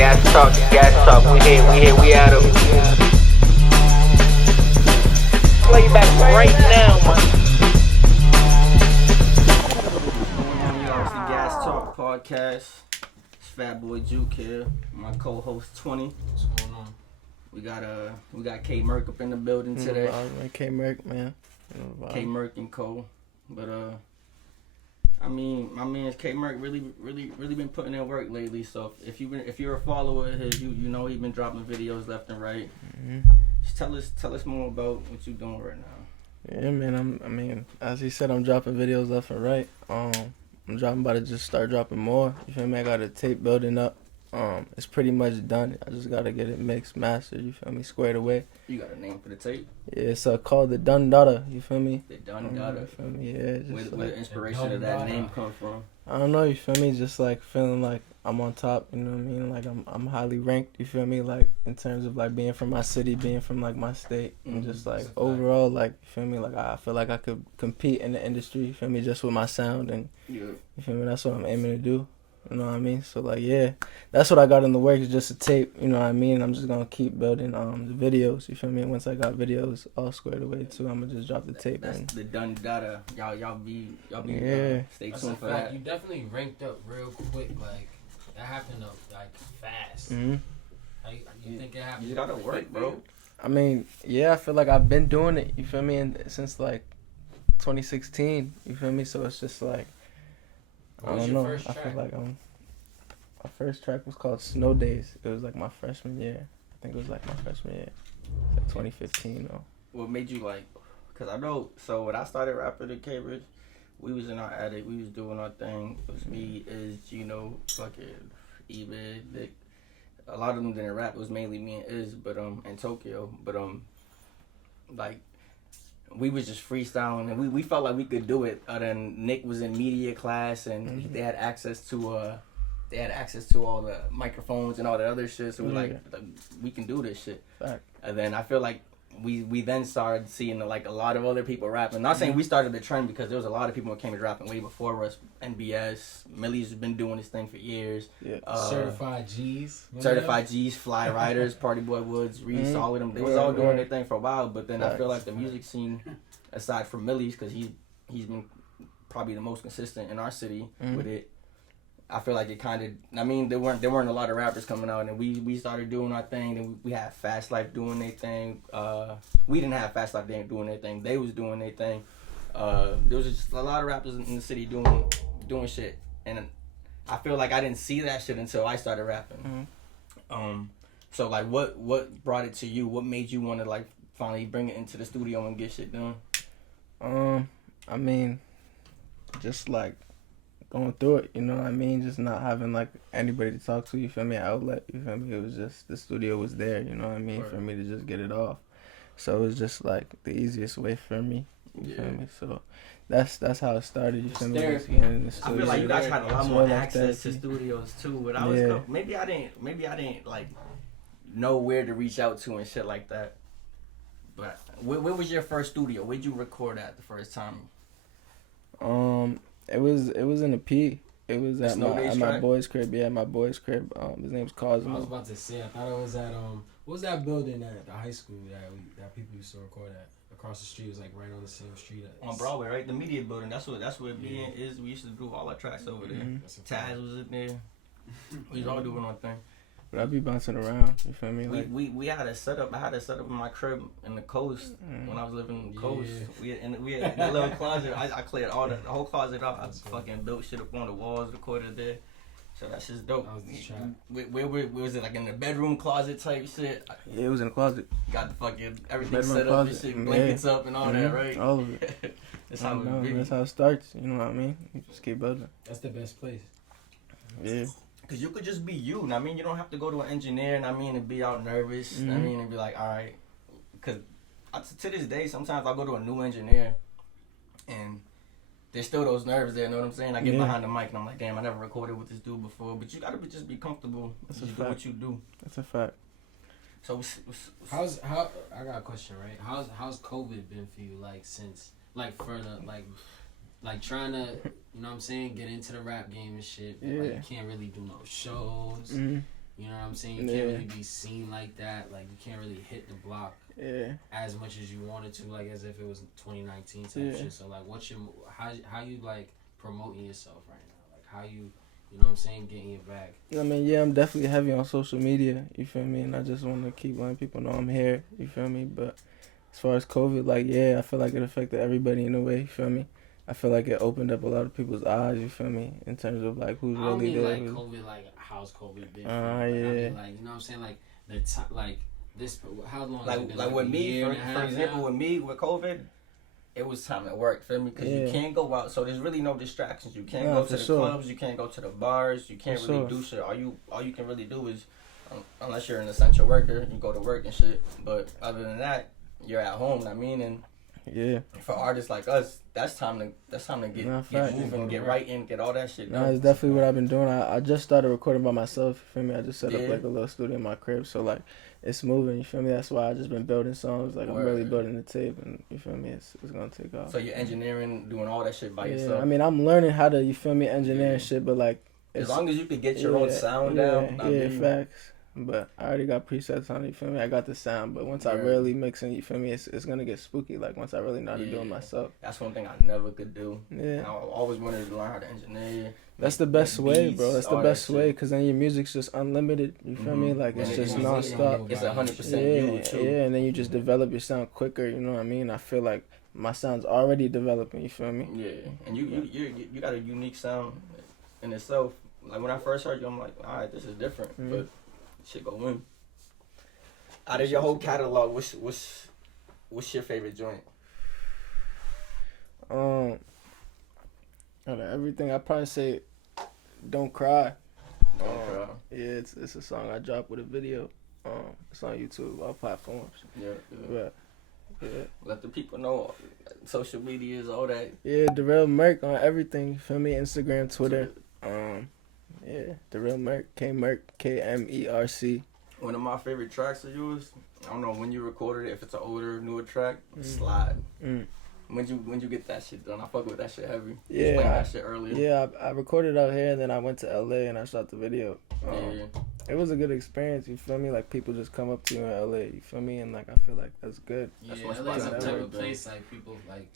Gas talk, we here, we at 'em. Playback right now, man. It's the Gas Talk podcast. It's Fat Boy Juke here. My co-host 20. What's going on? We got KMerc up in the building today. KMerc, man. KMerc and Co. But I mean, my man's KMerc really been putting in work lately. So if you're a follower of his, you know he's been dropping videos left and right. Mm-hmm. Just tell us more about what you doing right now. Yeah, man. As he said, I'm dropping videos left and right. I'm about to just start dropping more. You feel me? I got a tape building up. It's pretty much done. I just gotta get it mixed, mastered. You feel me? Squared away. You got a name for the tape? Yeah, it's called the Dun Dada. You feel me? The Dun Dada. You feel me? Yeah. Just Where the inspiration of that name come from? I don't know. You feel me? Just like feeling like I'm on top. You know what I mean? Like I'm highly ranked. You feel me? Like in terms of like being from my city, being from like my state, and just like overall, like you feel me? Like I feel like I could compete in the industry. You feel me? Just with my sound and you feel me? That's what I'm aiming to do. You know what I mean? So like yeah, that's what I got in the works, just a tape. You know what I mean? I'm just gonna keep building the videos. You feel me? Once I got videos all squared away too, I'm gonna just drop the tape. That's the Dun Dada. Y'all be yeah. Stay That's tuned a for fact. that. You definitely ranked up real quick. Like that happened up like fast. Mm-hmm. Like, you think it happened? You gotta work, bro. I mean, yeah, I feel like I've been doing it. You feel me? And since like 2016. You feel me? So it's just like What I was don't your know. first I track? feel like my first track was called Snow Days. It was like my freshman year. I think it was like my freshman year. It's like 2015 though. What made you like? Cause I know. So when I started rapping at Cambridge, we was in our attic. We was doing our thing. It was me, Is, Gino, fucking Ebed, Nick. A lot of them didn't rap. It was mainly me and Is, but and Tokyo. But like we was just freestyling, and we felt like we could do it. Then Nick was in media class, and they had access to all the microphones and all the other shit. So we like we can do this shit. Fact. And then I feel like we then started seeing like a lot of other people rapping. Not saying we started the trend, because there was a lot of people who came to rapping way before us. NBS, Millie's been doing this thing for years. Yeah. Certified G's. Certified G's, Fly Riders, Party Boy Woods, Reese, all of them. They was all doing their thing for a while. But then I feel like the music scene, aside from Millie's, because he's been probably the most consistent in our city with it. I feel like it kind of. I mean, there weren't a lot of rappers coming out, and we started doing our thing. And we had Fast Life doing their thing. We didn't have Fast Life doing their thing. They was doing their thing. There was just a lot of rappers in the city doing shit, and I feel like I didn't see that shit until I started rapping. So like, what brought it to you? What made you want to like finally bring it into the studio and get shit done? I mean, just like going through it, you know what I mean? Just not having like anybody to talk to, you feel me? Outlet, you feel me? It was just the studio was there, you know what I mean? Right. For me to just get it off. So it was just like the easiest way for me. You feel me? So that's how it started, you feel me? Just getting in the I studio. feel like you guys had a lot It's more like access that. to studios too, but I was maybe I didn't like know where to reach out to and shit like that. But where was your first studio? Where'd you record at the first time? It was in the P. It was at my track? boy's crib. Yeah, my boy's crib. His name's Cosmo. I was about to say. I thought it was at what was that building at the high school that people used to record at? Across the street, it was like right on the same street. On Broadway, right? The media building. That's where me and Is. We used to do all our tracks over there. Taz was in there. We was all doing our thing. But I be bouncing around. You feel me? Like We had a setup. I had a setup in my crib in the coast when I was living in the coast. We had a little closet. I cleared the whole closet out. I fucking built shit up on the walls, recorded there. So that's just dope. That was the track. Where was it? Like in the bedroom closet type shit? yeah, it was in the closet. Got the fucking everything Bedroom set up and closet. shit, blankets up and all that, right? All of it. That's how it be. That's how it starts. You know what I mean? You just keep building. That's the best place. Yeah. Cause you could just be you. I mean, you don't have to go to an engineer. And be out nervous. I mean, and be like, all right. Cause to this day, sometimes I go to a new engineer, and there's still those nerves there. You know what I'm saying? I get behind the mic and I'm like, damn, I never recorded with this dude before. But you gotta just be comfortable. That's You a do fact. what you do. That's a fact. So How I got a question, right? How's COVID been for you? Like since further like trying to, you know what I'm saying, get into the rap game and shit. But, like, you can't really do no shows. Mm-hmm. You know what I'm saying? You can't really be seen like that. Like, you can't really hit the block as much as you wanted to, like, as if it was 2019 type shit. So, like, how you, like, promoting yourself right now? Like, how you know what I'm saying, getting your bag? I mean, yeah, I'm definitely heavy on social media, you feel me? And I just want to keep letting people know I'm here, you feel me? But as far as COVID, like, yeah, I feel like it affected everybody in a way, you feel me? I feel like it opened up a lot of people's eyes, you feel me? In terms of, like, who's really there. I don't mean, like, COVID, like, how's COVID been? Yeah. I mean, like, you know what I'm saying? Like, the time, like, this, how long has it been? Like with me, for example, with me, with COVID, it was time to work, feel me? Because you can't go out, so there's really no distractions. You can't go to the clubs, you can't go to the bars, you can't really do shit. All you can really do is, unless you're an essential worker, you go to work and shit. But other than that, you're at home. I mean, and for artists like us, that's time to get moving, get writing, get all that shit done. It's definitely what I've been doing. I just started recording by myself, you feel me? I just set up like a little studio in my crib, so like it's moving, you feel me? That's why I just been building songs, like I'm really building the tape, and you feel me? It's gonna take off. So you're engineering, doing all that shit by yourself? I mean, I'm learning how to, you feel me, engineer and shit, but like as long as you can get your own sound down. Facts. But I already got presets on it, you feel me? I got the sound, but once I really mix it, you feel me? It's gonna get spooky, like once I really know how to do it myself. That's one thing I never could do. I always wanted to learn how to engineer. That's the best way, bro. That's the best way, because then your music's just unlimited, you feel me? Like, it's just non-stop. It's 100% you, too. Yeah, and then you just develop your sound quicker, you know what I mean? I feel like my sound's already developing, you feel me? Yeah, and you got a unique sound in itself. Like, when I first heard you, I'm like, all right, this is different, but shit go in. Out of your whole catalog, what's your favorite joint? Out of everything, I'd probably say Don't Cry. Don't Cry. Yeah, it's a song I dropped with a video. It's on YouTube, all platforms. Let the people know. Social medias, all that. Yeah, The Real Merc on everything. You feel me? Instagram, Twitter. The Real Merc. KMerc. KMerc. One of my favorite tracks of yours, I don't know when you recorded it, if it's an older, newer track, Slide. When you get that shit done, I fuck with that shit heavy. You was playing that shit earlier. Yeah, I recorded out here, and then I went to LA and I shot the video. It was a good experience, you feel me? Like, people just come up to you in LA, you feel me? And like, I feel like that's good. Yeah, LA's a type of place, like, people, like,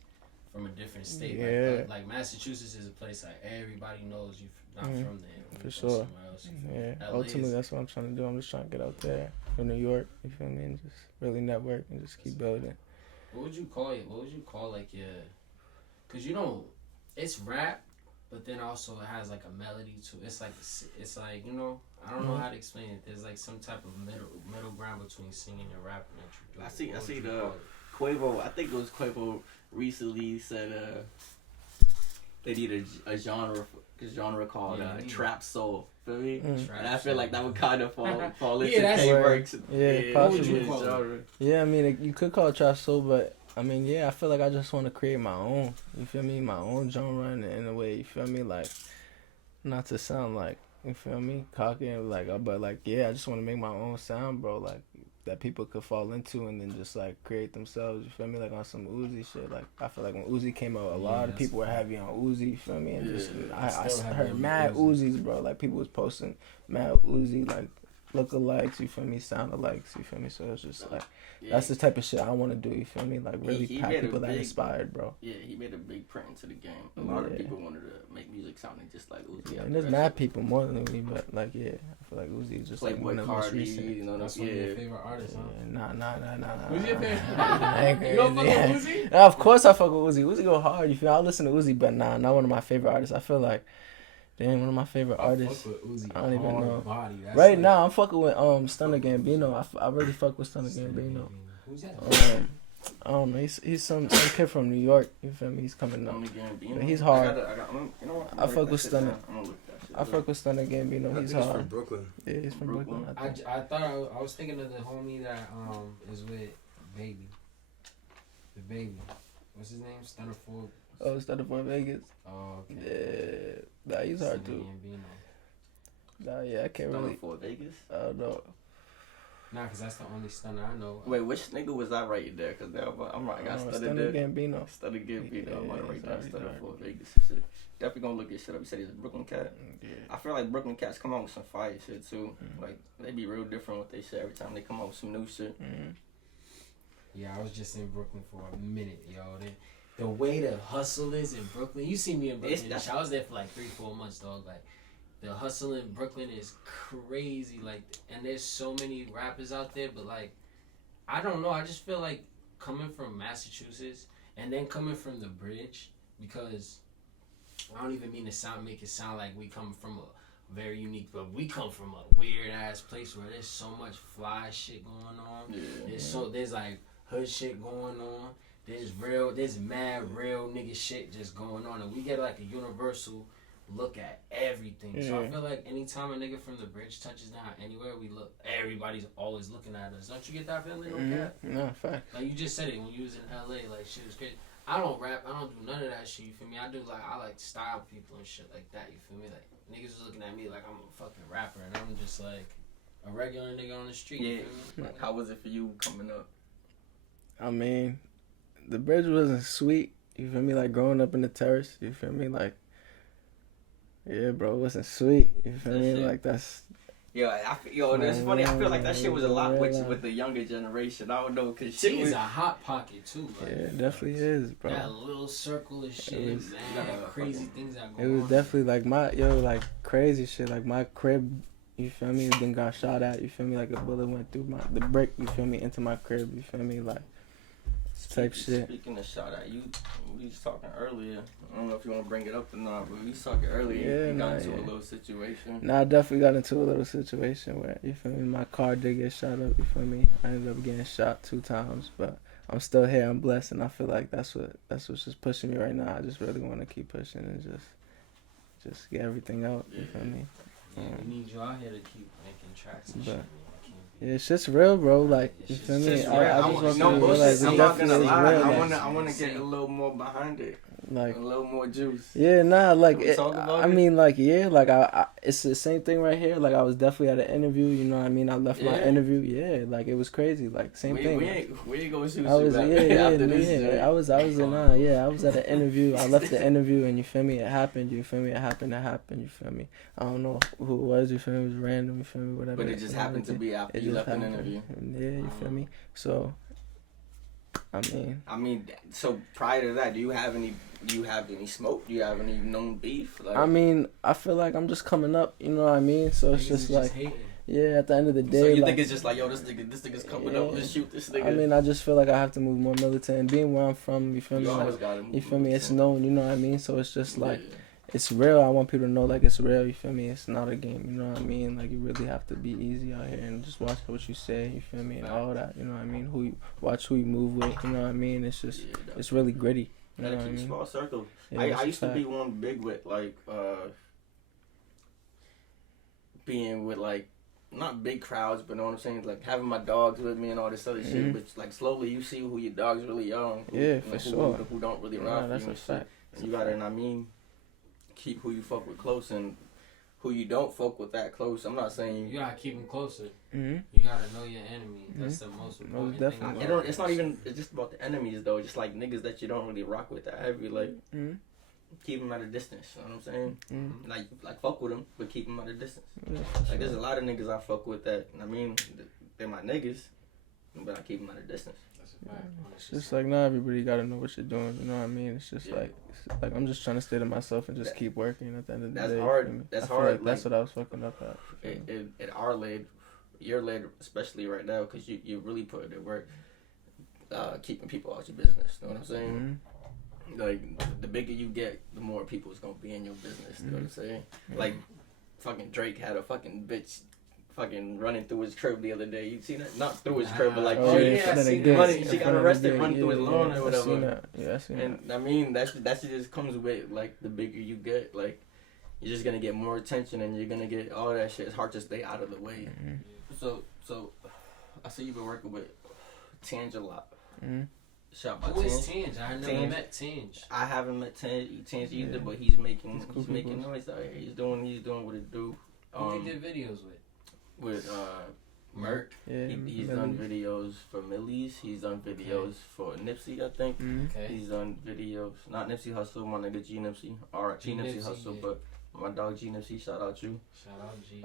from a different state. Like Massachusetts is a place, like, everybody knows you not from there. For sure. Ultimately, that's what I'm trying to do. I'm just trying to get out there in New York, you feel me? And just really network and just keep building. What would you call it? What would you call, like, your... Because, you know, it's rap, but then also it has, like, a melody to it. It's like, you know, I don't know how to explain it. There's, like, some type of middle ground between singing and rapping that you do. I see the Quavo, I think it was Quavo recently said they need a genre called trap soul. Feel me? And I feel like that would kind of fall into KMerc's. Possibly. Yeah, I mean, you could call it trap soul, but I mean, I feel like I just want to create my own. You feel me? My own genre in a way. You feel me? Like, not to sound like, you feel me, cocky, like, but like, I just want to make my own sound, bro. Like, that people could fall into and then just like create themselves, you feel me? Like on some Uzi shit. Like, I feel like when Uzi came out, a lot of people were heavy on Uzi, you feel me? And just I heard mad Uzis, bro. Like, people was posting mad Uzi like lookalikes, you feel me, sound-alikes, you feel me? So it's just like, that's the type of shit I want to do, you feel me? Like, really have people that inspired, bro. Yeah, he made a big print into the game. A lot of people wanted to make music sounding just like Uzi. Yeah, and there's mad people more than Uzi, but like, I feel like Uzi is just like one of the most recent. You know, that's one of your favorite artists, huh? Nah. Who's your favorite? You don't fuck with Uzi? Nah, of course I fuck with Uzi. Uzi go hard, you feel? I listen to Uzi, but not one of my favorite artists. I feel like, damn, one of my favorite artists. Fuck with Uzi. I don't even know. Body. Right like... now, I'm fucking with Stunner Gambino. I really fuck with Stunner Gambino. Who's that? I don't know. He's some kid from New York. You feel me? He's coming up. He's hard. I fuck with Stunner. I fuck with Stunner Gambino. He's hard. He's from Brooklyn. Yeah, he's from Brooklyn. I thought I was thinking of the homie that is with Baby. The Baby. What's his name? Stunner Ford. Oh, Stunner Ford Vegas. Oh, okay. Yeah, he's hard too. Nah, I can't really. For Vegas? I don't know. Nah, cause that's the only stunner I know. Wait, which nigga was I right there? Cause now I'm right. I got studied Stunner there. Gambino. Studied Gambino. Yeah, I'm about to write down he's studied already for dark. Vegas and shit. Definitely gonna look his shit up. You said he's a Brooklyn cat. Yeah. I feel like Brooklyn cats come out with some fire shit too. Like they be real different with they shit every time they come out with some new shit. Yeah, I was just in Brooklyn for a minute, yo. The way the hustle is in Brooklyn, you see me in Brooklyn. I was there for like 3-4 months, dog. Like the hustle in Brooklyn is crazy. Like, and there's so many rappers out there, but like, I don't know. I just feel like coming from Massachusetts and then coming from the bridge, because I don't even mean to make it sound like we come from a very unique, but we come from a weird ass place where there's so much fly shit going on. Yeah. There's like hood shit going on. There's mad real nigga shit just going on, and we get like a universal look at everything. So I feel like anytime a nigga from the bridge touches down anywhere we look, everybody's always looking at us. Don't you get that feeling? No, fact. Like you just said it when you was in LA, like shit was crazy. I don't rap, I don't do none of that shit, you feel me? I like style people and shit like that, you feel me? Like niggas was looking at me like I'm a fucking rapper, and I'm just like a regular nigga on the street. Yeah. You feel me? How was it for you coming up? I mean, the bridge wasn't sweet. You feel me? Like growing up in the terrace. You feel me? Like, yeah, bro, it wasn't sweet. You feel me? Like that's. That's funny. I feel like that shit was a lot with the younger generation. I don't know, cause shit is was a hot pocket too. Like, yeah, it definitely is, bro. that little circle of shit, crazy things that go on. It was definitely like crazy shit. Like my crib, you feel me? Then got shot at. You feel me? Like a bullet went through the brick. You feel me? Into my crib. You feel me? Like. Type shit. Speaking of shout out, we was talking earlier. I don't know if you want to bring it up or not, but we was talking earlier. You got into a little situation. Nah, I definitely got into a little situation where, you feel me, my car did get shot up, you feel me? I ended up getting shot 2 times, but I'm still here, I'm blessed, and I feel like that's what's just pushing me right now. I just really want to keep pushing and just get everything out, you feel me? Yeah, we need you out here to keep making tracks and shit. Yeah, it's just real, bro. Like, you feel me? I just want to realize it definitely is real. I want to get a little more behind it. Like a little more juice. Yeah, nah, like I mean, like I it's the same thing right here. Like I was definitely at an interview. You know what I mean? I left my interview. Yeah, like it was crazy. Like same thing. We ain't gonna shoot I was after this. I was at an interview. I left the interview, and you feel me? It happened. You feel me? It happened. You feel me? I don't know who it was. You feel me? It was random. You feel me? Whatever. But it just happened to be after you left an interview. Yeah, you feel me? So. I mean, so prior to that, do you have any smoke? Do you have any known beef? Like, I mean, I feel like I'm just coming up, you know what I mean? So it's just like, yeah, at the end of the day. So you think it's just like, yo, this nigga's coming up, let's shoot this nigga? I mean, I just feel like I have to move more militant. And being where I'm from, you feel me? You feel me? It's known, you know what I mean? So it's just like, it's real. I want people to know, like, it's real, you feel me? It's not a game, you know what I mean? Like, you really have to be easy out here and just watch what you say, you feel me? And all that, you know what I mean? Watch who you move with, you know what I mean? It's just, it's really gritty. You know what I mean? Small circle. Yeah, I used to be one big with, like, being with, like, not big crowds, but know what I'm saying? Like, having my dogs with me and all this other shit. But, like, slowly you see who your dog's really young. Who don't really ride for you and shit. And you gotta, and I mean, keep who you fuck with close and who you don't fuck with that close. I'm not saying you gotta keep them closer. Mm-hmm. You gotta know your enemy. That's the most important thing. It's not even. It's just about the enemies though. Just like niggas that you don't really rock with that heavy. Like keep them at a distance. You know what I'm saying? Like fuck with them, but keep them at a distance. Like there's a lot of niggas I fuck with that. I mean, they're my niggas, but I keep them at a distance. It's just like not everybody gotta know what you're doing. You know what I mean? It's just like I'm just trying to stay to myself and just keep working. At the end of the day, that's hard. That's hard. Like that's what I was fucking up at. At our lid, your lid, especially right now, because you really put in work, keeping people out your business. You know what I'm saying? Like the bigger you get, the more people is gonna be in your business. You know what I'm saying? Like fucking Drake had a fucking bitch. Fucking running through his crib the other day. You seen that? Not through his crib, but like she got arrested running through his lawn or whatever. I seen that. And I mean that just comes with like the bigger you get, like you're just gonna get more attention and you're gonna get all that shit. It's hard to stay out of the way. So I see you've been working with Tange a lot. Shout out Who is Tange? I never met Tange. I haven't met Tange either, but he's making noise out here. He's doing what it do. Who he did videos with? With Merc. Yeah, He's done videos for Millie's. He's done videos for Nipsey, I think. Okay. He's done videos, not Nipsey Hussle, my nigga G Nipsey, or G Nipsey Hussle, yeah. but my dog G Nipsey, shout out you. Shout out G.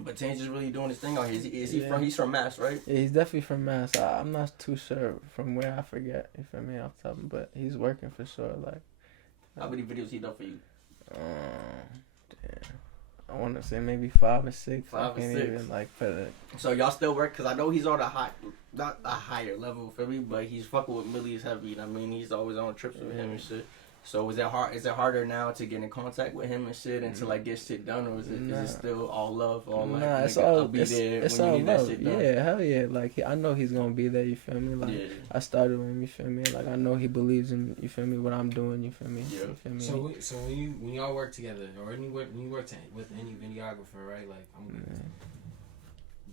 But Tange is really doing his thing out here. Is he Yeah. from? He's from Mass, right? Yeah, he's definitely from Mass. I'm not too sure from where, I forget. You feel me, off the top, but he's working for sure. Like, How many videos he done for you? damn. I want to say maybe 5 or 6. 5 or I can't 6. even like put it. So y'all still work? Cause I know he's on not a higher level for me, but he's fucking with Millie's heavy. I mean, he's always on trips with him and shit. So is it hard? Is it harder now to get in contact with him and shit and to like get shit done, or is it still all love, all like? Nah, it's nigga, all I'll be there it's when you all need that love. shit done. Yeah, hell yeah. Like I know he's gonna be there. You feel me? Like I started with him. You feel me? Like I know he believes in. You feel me? What I'm doing. You feel me? Yeah. You feel me? So when y'all work together, or when you work with any videographer, right? Like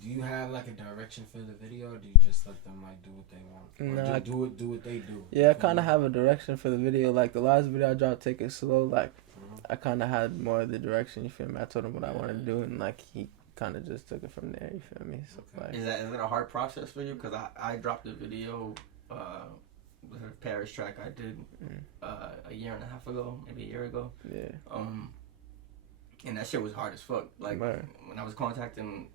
do you have like a direction for the video, or do you just let them like do what they want? Nah, do what they do. Yeah, I kind of have a direction for the video. Like the last video I dropped, Take It Slow. Like I kind of had more of the direction. You feel me? I told him what I wanted to do, and like he kind of just took it from there. You feel me? So like, is that a hard process for you? Cause I dropped a video, with a Paris track I did a year and a half ago, maybe a year ago. Yeah. And that shit was hard as fuck. Like Right. when I was contacting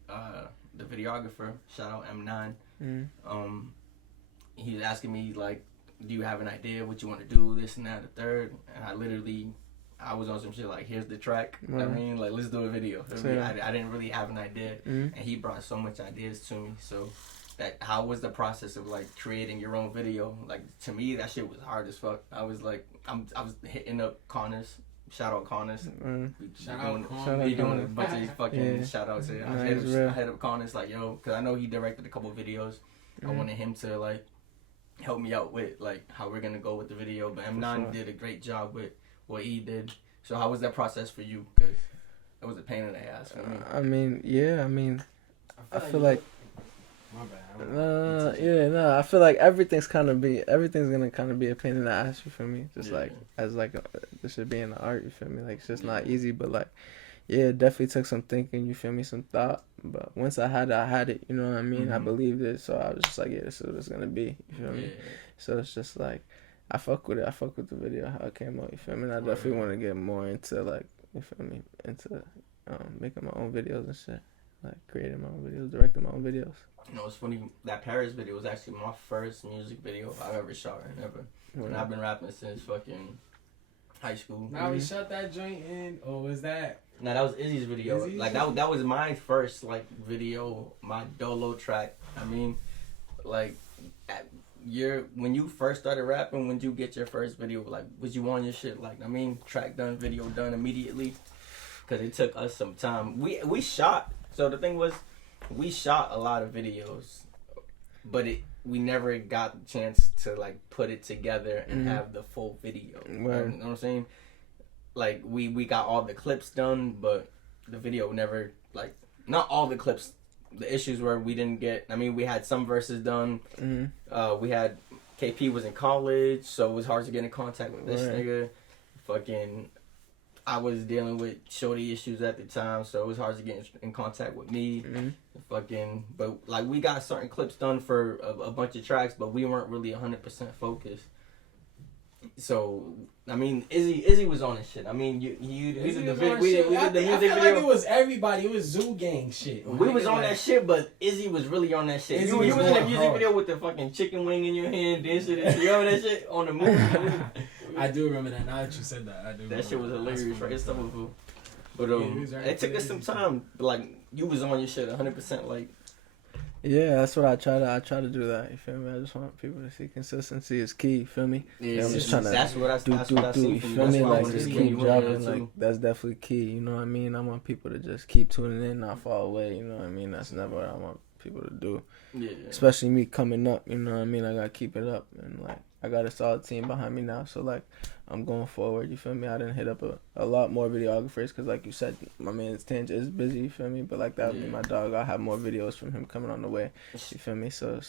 the videographer, shout out M9. He was asking me like, do you have an idea what you want to do, this and that, the third? And I was on some shit like, here's the track. You know what I mean, like let's do a video. I didn't really have an idea, and he brought so much ideas to me. So how was the process of like creating your own video? Like to me, that shit was hard as fuck. I was like, I was hitting up Connors. Shout out Connors. Shout out He doing a bunch of these fucking shout outs. I hit up Connors like, yo, because I know he directed a couple videos. I wanted him to like help me out with like how we're gonna go with the video. But M9 did a great job with what he did. So how was that process for you? Because it was a pain in the ass for me. I mean, I feel like. My bad. I feel like everything's gonna kind of be a pain in the ass. You feel me? Just like as like this should be in the art. You feel me? Like it's just not easy, but like it definitely took some thinking. You feel me? Some thought. But once I had it. You know what I mean? I believed it, so I was just like, this is what it's gonna be. You feel me? So it's just like I fuck with it. I fuck with the video how it came out. You feel me? And I definitely want to get more into like you feel me? Into making my own videos and shit. Like creating my own videos, directing my own videos. You know, it's funny, that Paris video was actually my first music video I've ever shot and ever. And I've been rapping since fucking high school. Now we shut that joint in, or was that? No, that was Izzy's video. Like that was my first like video, my dolo track. I mean, like when you first started rapping, when you get your first video, like was you on your shit? Like I mean, track done, video done immediately, because it took us some time. We shot. So the thing was, we shot a lot of videos, but we never got the chance to like put it together and have the full video. Right. You know what I'm saying? Like we got all the clips done, but the video never, like, not all the clips. The issues were we didn't get. I mean, we had some verses done. We had KP was in college, so it was hard to get in contact with this nigga. Fucking. I was dealing with shorty issues at the time, so it was hard to get in contact with me. But like we got certain clips done for a bunch of tracks, but we weren't really 100% focused. So I mean, Izzy was on his shit. I mean, we did the music video. I feel like it was everybody. It was Zoo Gang shit. We was on that shit, but Izzy was really on that shit. You was in the music video with the fucking chicken wing in your hand, dancing. You remember that shit on the movie? I do remember that. Now that you said that, I do. That shit was hilarious, right? It's some But it took us some time. But like you was on your shit 100%. Like yeah, that's what I try to do that. You feel me? I just want people to see consistency is key. You feel me? Yeah, I'm just trying to that's what I see. You feel me? Like just keep dropping. Like that's definitely key. You know what I mean? I want people to just keep tuning in, not fall away. You know what I mean? That's never what I want people to do. Yeah. Especially me coming up. You know what I mean? I gotta keep it up, and like I got a solid team behind me now. So like I'm going forward. You feel me? I didn't hit up a lot more videographers because like you said, my man's Tange is busy. You feel me? But like that would be my dog. I'll have more videos from him coming on the way. You feel me? So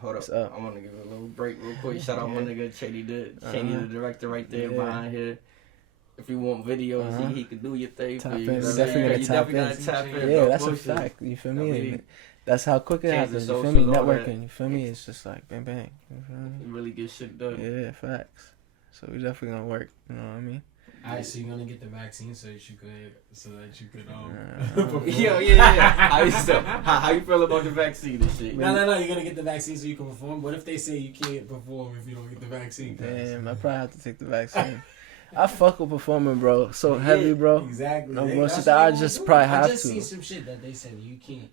hold up. I want to give a little break real quick. Shout out my nigga Shady the director right there behind here. if you want videos, he could do your thing. Tap for in. you. You know what I'm definitely saying? gotta You tap definitely in. gotta tap in. Yeah, no that's a bullshit. fact. You feel me? I mean, And that's how quick it change the happens. You feel me? socials, all that. Networking. You feel me? It's just like bang bang. You feel me? You really get shit done. Yeah, facts. So we definitely gonna work. You know what I mean? Alright, so you're gonna get the vaccine so that you could Yeah. How you feel about the vaccine and shit? No, you're gonna get the vaccine so you can perform. What if they say you can't perform if you don't get the vaccine? Damn, I probably have to take the vaccine. I fuck with performing, bro. So heavy, bro. Exactly. No That's bullshit. what I they just wanna do. probably I have just to. seen some shit that they said you can't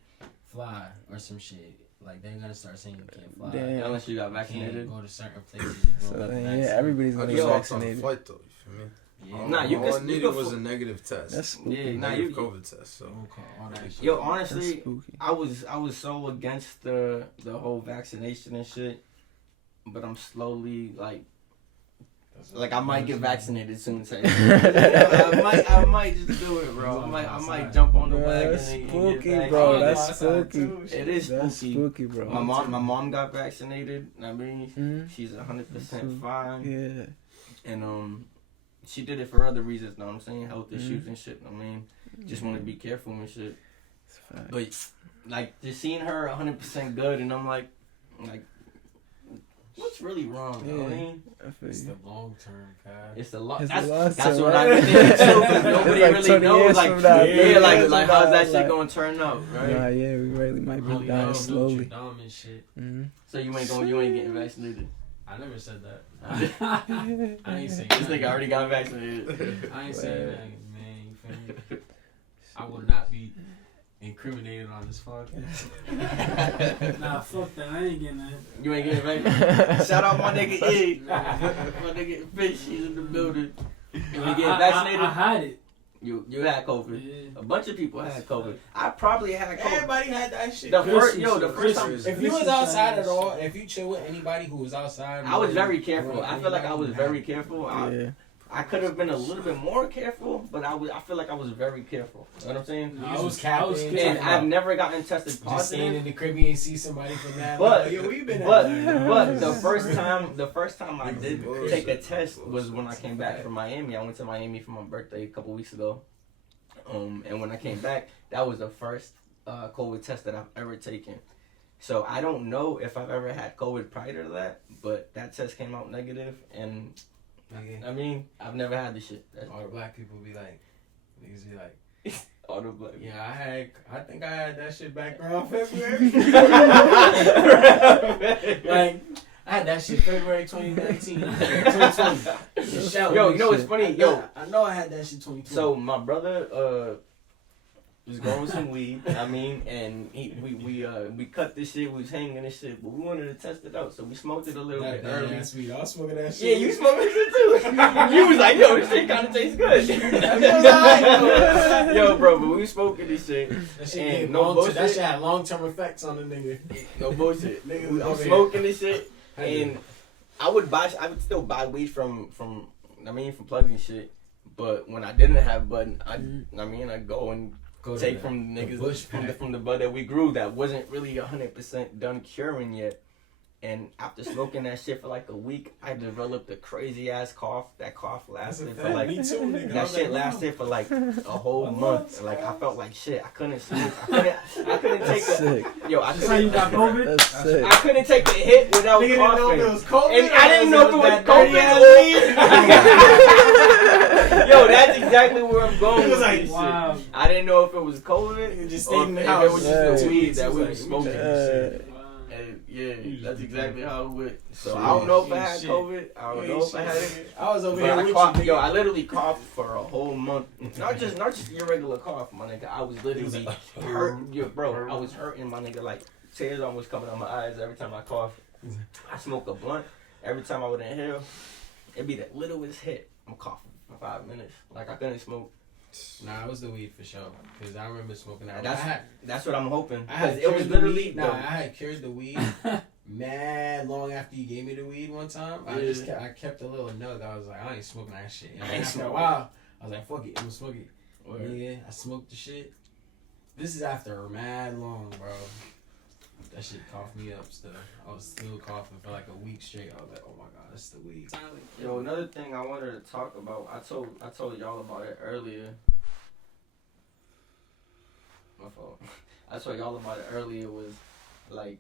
fly or some shit. Like they're gonna start saying you can't fly. Damn. Unless you got You vaccinated. can't go to certain places. If you So don't got the then, vaccine. yeah, everybody's I gonna just get hopped on a vaccinated. flight though. You feel me? Yeah. Nah, you all could- I needed could was fu- a negative test. That's spooky. Yeah, nah, Negative you. COVID test. So Roll call, all that shit. Yo, That's honestly, spooky. I was so against the whole vaccination and shit, but I'm slowly like I might get vaccinated soon. I might just do it, bro. I might jump on the wagon That's and spooky, get bro. vaccinated. That's spooky. It is That's spooky. spooky, bro. My mom got vaccinated. I mean, Mhm. she's 100% fine, Yeah. and she did it for other reasons. Know what I'm saying? Health issues and shit. I mean, just want to be careful and shit. It's a fact. But like just seeing her 100% good, and I'm like, what's really wrong? You know what I mean? I feel It's you. the long term, guy. It's the long. It's the That's, long that's term, what right? I think too. Because nobody Like really 20 knows. years Like from now, yeah, 30 like years like from how's now, that shit like- gonna turn out, right? Nah, yeah, we really might be Only dying Notre slowly. Dame and shit. Mm-hmm. So you ain't getting vaccinated. I never said that. Mm-hmm. I ain't saying This that. nigga already got vaccinated. I ain't saying that, man. You feel me? I will not be incriminated on this podcast. Nah, fuck that. I ain't getting that. You ain't getting vaccinated. Shout out my nigga E. My nigga Fish, he's in the building. You ain't getting vaccinated. I had it. You had COVID. Yeah. A bunch of people had COVID. I probably had COVID. Everybody had that shit. The first time. If you was outside at all, if you chill with anybody who was outside, I was very careful. I feel like I was very careful. Yeah. I could have been a little bit more careful, but I feel like I was very careful. You know what I'm saying? No, I was capping. And I've never gotten tested just staying positive. in the Caribbean and see somebody from that. But yo, we been but the first time I did take a test was when I came back from Miami. I went to Miami for my birthday a couple weeks ago. And when I came back, that was the first COVID test that I've ever taken. So I don't know if I've ever had COVID prior to that, but that test came out negative, and I mean, I've never had this shit. all the black people be like, niggas be like, All the black. yeah, I think I had that shit back around February. Like, I had that shit February 2019, 2020. Shout Yo, out you know what's shit. funny? Yo, I know I had that shit 2020. so my brother was going with some weed. I mean, and we cut this shit. We was hanging this shit, but we wanted to test it out, so we smoked it a little bit early. That's sweet. I was smoking that Yeah, shit. you smoking shit too. You was like, yo, this shit kind of tastes good. Yo, bro, but we was smoking this shit. That shit, And gave no long bullshit. that shit had long-term effects on the nigga. No bullshit. Niggas I'm over here. smoking this shit, Hey. and I would still buy weed from plugs and shit. But when I didn't have bud, I'd go and Go to take the- from the niggas bush from the bud that we grew that wasn't really 100% done curing yet. And after smoking that shit for like a week, I developed a crazy ass cough. That cough lasted for like me too, nigga. I that was shit like, lasted for like a whole month. Like I felt like shit. I couldn't sleep. I couldn't take That's sick. yo. I That's how you got couldn't. COVID? That's sick. I couldn't take the hit without Nigga didn't know coughing. if it was COVID. And I didn't know if it was that dirty COVID ass or weed. Yo, that's exactly where I'm going. He was with like, this wow. shit. I didn't know if it was COVID Nigga just or stayed in the if house. it was just the Yeah. weed that we Like, was smoking. Yeah. And yeah, that's exactly how it went. So Shit. I don't know if I had Shit. COVID. I don't know if I had it. I was over But here I with coughed, you, yo, nigga. I literally coughed for a whole month. Not just your regular cough, my nigga. I was literally hurt, yo, bro. I was hurting, my nigga. Like tears almost coming out my eyes every time I cough. I smoke a blunt. Every time I would inhale, it'd be the littlest hit. I'm coughing for 5 minutes. Like I couldn't smoke. Nah, it was the weed for sure. Cause I remember smoking that. That's what I'm hoping. I had Because it was cured the literally weed. Nah, I had cured the weed mad long after you gave me the weed one time. Yeah. I kept a little note. I was like, I ain't smoking that shit. And I ain't after a smoking. while, I was like, fuck it, I'm gonna smoke it. Word. Yeah, I smoked the shit. This is after mad long, bro. That shit coughed me up still. I was still coughing for like a week straight. I was like, oh my god, that's the weed. Yo, another thing I wanted to talk about. I told y'all about it earlier. My fault. I told y'all about it earlier. Was like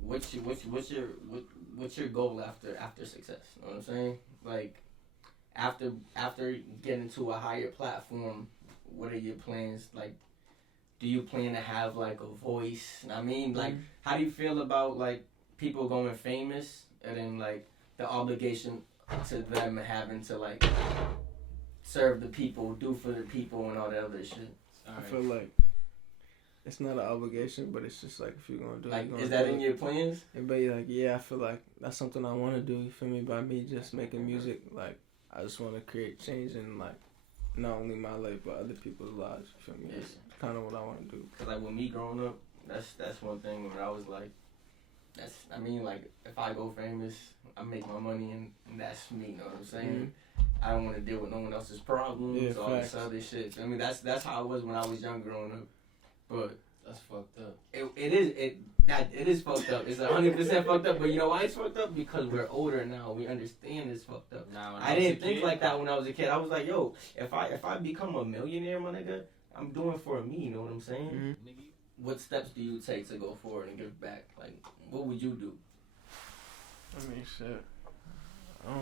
what's your goal after success? You know what I'm saying? Like after getting to a higher platform, what are your plans? Like, do you plan to have like a voice? I mean, like, how do you feel about like people going famous and then like the obligation to them having to like serve the people, do for the people, and all that other shit? I feel like it's not an obligation, but it's just like if you're gonna do like, it, is that in your plans? Everybody like, yeah, I feel like that's something I want to do. You feel me? By me just making music, like I just want to create change in like not only my life but other people's lives. You feel me? Yeah. That's kind of what I want to do. Cause like with me growing up, that's one thing where I was like, I mean like if I go famous, I make my money and that's me. You know what I'm saying? I don't want to deal with no one else's problems, all this other shit. I mean that's how I was when I was young growing up. But that's fucked up. It is fucked up. It's 100% fucked up. But you know why it's fucked up? Because we're older now. We understand it's fucked up. I didn't think like that when I was a kid. I was like, yo, if I become a millionaire, my nigga, I'm doing it for me. You know what I'm saying? What steps do you take to go forward and give back? Like, what would you do? I mean, shit.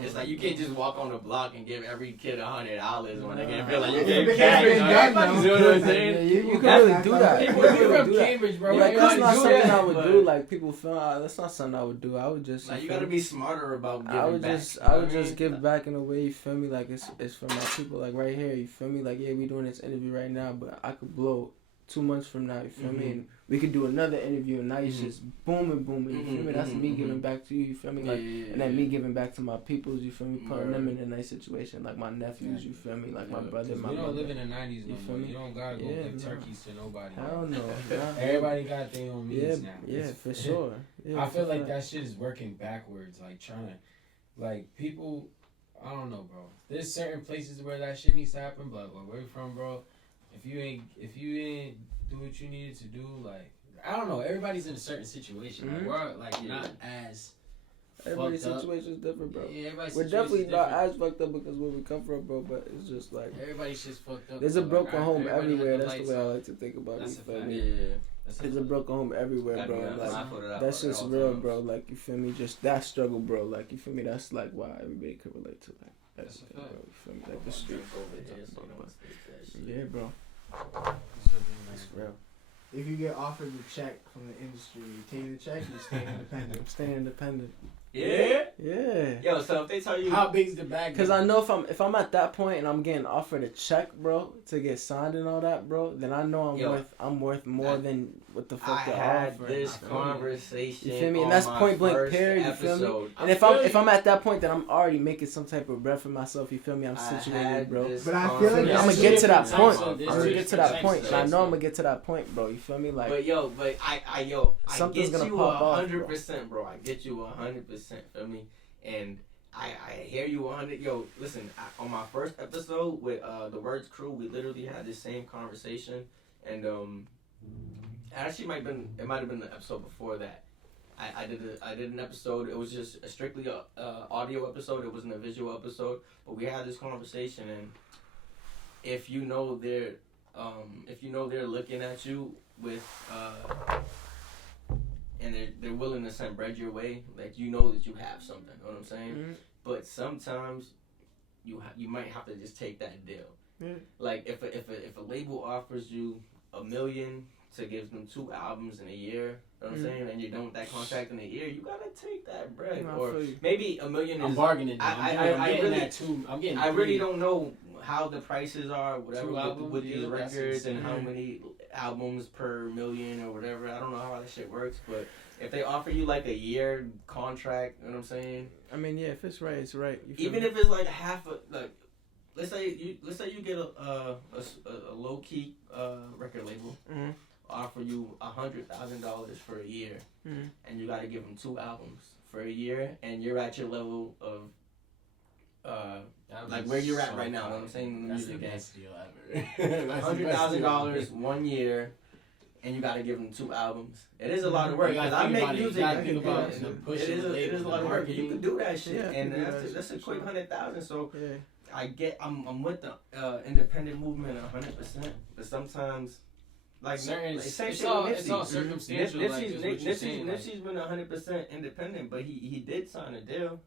It's like you can't just walk on the block and give every kid $100 when they get feel like Yeah, you're getting but cash. it's been done, though. You know what I'm saying? Yeah, you can really do that. People You can really from do that. Cambridge, bro. Like, that's not do something that, I would but- do. Like people feel that's not something I would do. I would just Like you gotta be smarter about giving I would back. just you know I would what just mean? give back in a way. You feel me? Like it's for my people. Like right here. You feel me? Like yeah, we doing this interview right now, but I could blow 2 months from now. You feel me? And we could do another interview, and now it's just booming. You feel me? That's me giving back to you. You feel me? Like and then me giving back to my peoples. You feel me? Putting them in a nice situation. Like my nephews. You feel me? Like my brother. My We don't mother. live in the 90s no You feel more. me? You don't gotta go Yeah, give no. turkeys to nobody. Hell no. Nah. Everybody got their own means now. Yeah, It's- for sure. Yeah, I feel for like sure. that shit is working backwards. Like trying to, like people, I don't know, bro. There's certain places where that shit needs to happen, but where we're from, bro, if you ain't do what you needed to do, like I don't know. Everybody's in a certain situation. Like, we're like not as. Everybody's fucked up. situation is different, bro. Yeah, everybody's We're situation's definitely not different. as fucked up because where we come from, bro. But it's just like Everybody's just fucked up. there's a bro. broken Like, home everybody everywhere. had the That's the lights way I on. like to think about it. That's You a feel fact. me? Yeah. There's a broken home everywhere, Gotta bro. be And, mindful like of that that's at just all real, times. bro. Like you feel me? Just that struggle, bro. Like you feel me? That's like why everybody could relate to like That's a bro. fact. You feel me? Like the street. Yeah, bro. That's real. If you get offered the check from the industry, you take the check, you stay independent. I'm staying independent. Yeah? Yeah. Yo, so if they tell you How big's the bag? Cause I know if I'm at that point and I'm getting offered a check, bro, to get signed and all that, bro, then I know I'm worth more than what the I fuck they're had offering. this conversation, You feel me? on And that's my point blank first period. You feel me? episode. And if I'm at that point, then I'm already making some type of bread for myself. You feel me? I'm I situated, had bro. this But I feel like I'm that's gonna two get to that different point. types I'm of- gonna there's get to two that different point. types And I of know I'm shit. gonna get to that point, bro. You feel me? Like But I Something's get gonna you pop off, 100%, bro. I get you 100%. Feel me? And I hear you 100. Yo, listen. On my first episode with the Words Crew, we literally had this same conversation, and actually might have been the episode before that. I did an episode. It was just a strictly audio episode. It wasn't a visual episode. But we had this conversation, and if you know they're looking at you with and they're willing to send bread your way, like you know that you have something. You know what I'm saying? But sometimes you might have to just take that deal. Yeah. Like if a label offers you $1 million to give them 2 albums in a year, you know what I'm saying, and you're done with that contract in a year, you gotta take that bread. No, I or feel you. maybe $1 million I'm is. bargaining. I getting really- that too. I'm getting. I really 3. don't know how the prices are, whatever, 2 album with these deal, that's records and insane. how many albums per million or whatever. I don't know how that shit works, but if they offer you like a year contract, you know what I'm saying? I mean, yeah, if it's right, it's right. You feel Even me? if it's like half a like, let's say you get a low key record label Mhm. offer you $100,000 for a year, Mhm. and you got to give them 2 albums for a year, and you're at your level of like where you're at right now. You know what I'm saying? In the That's the music game. best deal ever. $100,000 1 year, and you gotta give them 2 albums. It is a lot of work. You gotta Cause I think make about it. You music. gotta think about it pushing is the it label, is a the lot of work. You marketing. can do that shit, Yeah, and you can do that that's a shit, quick sure. 100,000. So Yeah. I'm with the independent movement 100%, but sometimes. Like certain, same it's shit all with it's all Nipsey. circumstantial. Like, is what you're saying, like, Nipsey's been 100% independent, but he did sign a deal.